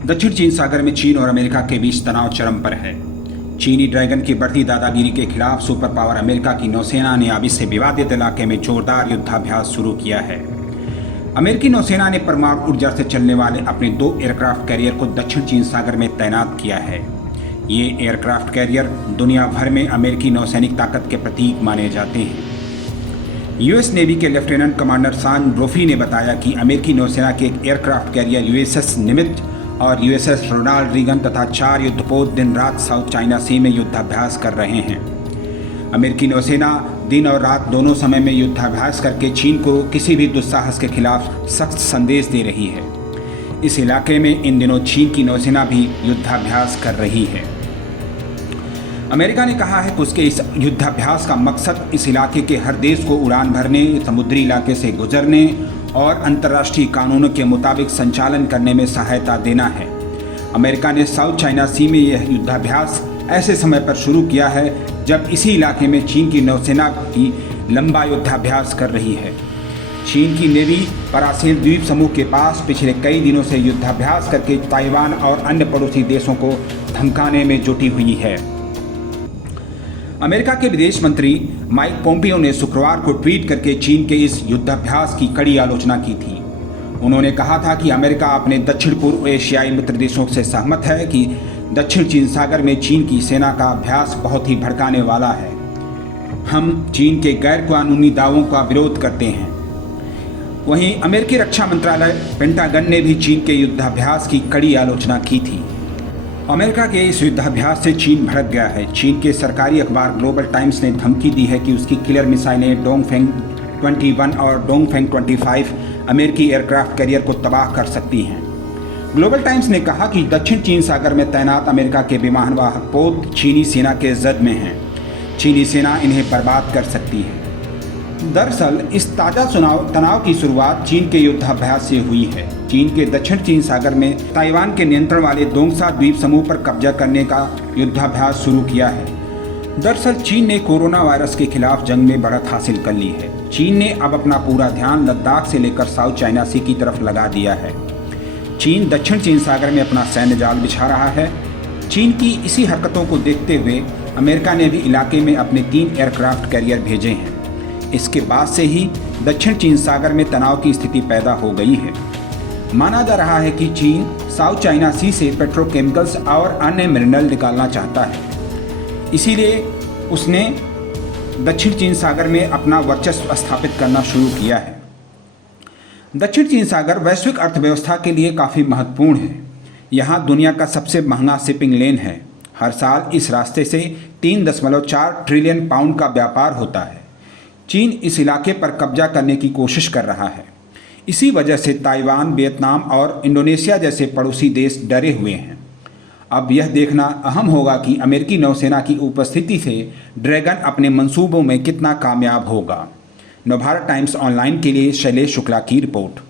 दक्षिण चीन सागर में चीन और अमेरिका के बीच तनाव चरम पर है। चीनी ड्रैगन की बढ़ती दादागिरी के खिलाफ सुपर पावर अमेरिका की नौसेना ने अब इससे विवादित इलाके में जोरदार युद्धाभ्यास शुरू किया है। अमेरिकी नौसेना ने परमाणु ऊर्जा से चलने वाले अपने 2 एयरक्राफ्ट कैरियर को दक्षिण चीन सागर में तैनात किया है। ये एयरक्राफ्ट कैरियर दुनिया भर में अमेरिकी नौसैनिक ताकत के प्रतीक माने जाते हैं। यूएस नेवी के लेफ्टिनेंट कमांडर सान ब्रोफी ने बताया कि अमेरिकी नौसेना के एक एयरक्राफ्ट कैरियर यूएसएस निमित्त और यूएसएस रोनाल्ड रीगन तथा 4 युद्धपोत दिन रात साउथ चाइना सी में युद्धाभ्यास कर रहे हैं। अमेरिकी नौसेना दिन और रात दोनों समय में युद्धाभ्यास करके चीन को किसी भी दुस्साहस के खिलाफ सख्त संदेश दे रही है। इस इलाके में इन दिनों चीन की नौसेना भी युद्धाभ्यास कर रही है। अमेरिका ने कहा है कि उसके इस युद्धाभ्यास का मकसद इस इलाके के हर देश को उड़ान भरने, समुद्री इलाके से गुजरने और अंतर्राष्ट्रीय कानूनों के मुताबिक संचालन करने में सहायता देना है। अमेरिका ने साउथ चाइना सी में यह युद्धाभ्यास ऐसे समय पर शुरू किया है जब इसी इलाके में चीन की नौसेना की लंबा युद्धाभ्यास कर रही है। चीन की नेवी परासीन द्वीप समूह के पास पिछले कई दिनों से युद्धाभ्यास करके ताइवान और अन्य पड़ोसी देशों को धमकाने में जुटी हुई है। अमेरिका के विदेश मंत्री माइक पोम्पियो ने शुक्रवार को ट्वीट करके चीन के इस युद्धाभ्यास की कड़ी आलोचना की थी। उन्होंने कहा था कि अमेरिका अपने दक्षिण पूर्व एशियाई मित्र देशों से सहमत है कि दक्षिण चीन सागर में चीन की सेना का अभ्यास बहुत ही भड़काने वाला है। हम चीन के गैर कानूनी दावों का विरोध करते हैं। वहीं अमेरिकी रक्षा मंत्रालय पेंटागन ने भी चीन के युद्धाभ्यास की कड़ी आलोचना की थी। अमेरिका के इस युद्धाभ्यास से चीन भड़क गया है। चीन के सरकारी अखबार ग्लोबल टाइम्स ने धमकी दी है कि उसकी किलर मिसाइलें डोंगफेंग 21 और डोंगफेंग 25 अमेरिकी एयरक्राफ्ट कैरियर को तबाह कर सकती हैं। ग्लोबल टाइम्स ने कहा कि दक्षिण चीन सागर में तैनात अमेरिका के विमानवाहक पोत चीनी सेना के जद में हैं। चीनी सेना इन्हें बर्बाद कर सकती है। दरअसल इस ताज़ा तनाव की शुरुआत चीन के युद्धाभ्यास से हुई है। चीन के दक्षिण चीन सागर में ताइवान के नियंत्रण वाले दोंगसा द्वीप समूह पर कब्जा करने का युद्धाभ्यास शुरू किया है। दरअसल चीन ने कोरोना वायरस के खिलाफ जंग में बढ़त हासिल कर ली है। चीन ने अब अपना पूरा ध्यान लद्दाख से लेकर साउथ चाइना सी की तरफ लगा दिया है। चीन दक्षिण चीन सागर में अपना सैन्य जाल बिछा रहा है। चीन की इसी हरकतों को देखते हुए अमेरिका ने भी इलाके में अपने 3 एयरक्राफ्ट कैरियर भेजे हैं। इसके बाद से ही दक्षिण चीन सागर में तनाव की स्थिति पैदा हो गई है। माना जा रहा है कि चीन साउथ चाइना सी से पेट्रोकेमिकल्स और अन्य मिनरल निकालना चाहता है। इसीलिए उसने दक्षिण चीन सागर में अपना वर्चस्व स्थापित करना शुरू किया है। दक्षिण चीन सागर वैश्विक अर्थव्यवस्था के लिए काफ़ी महत्वपूर्ण है। यहाँ दुनिया का सबसे महंगा शिपिंग लेन है। हर साल इस रास्ते से 3.4 ट्रिलियन पाउंड का व्यापार होता है। चीन इस इलाके पर कब्जा करने की कोशिश कर रहा है। इसी वजह से ताइवान, वियतनाम और इंडोनेशिया जैसे पड़ोसी देश डरे हुए हैं। अब यह देखना अहम होगा कि अमेरिकी नौसेना की उपस्थिति से ड्रैगन अपने मंसूबों में कितना कामयाब होगा। नवभारत टाइम्स ऑनलाइन के लिए शैलेश शुक्ला की रिपोर्ट।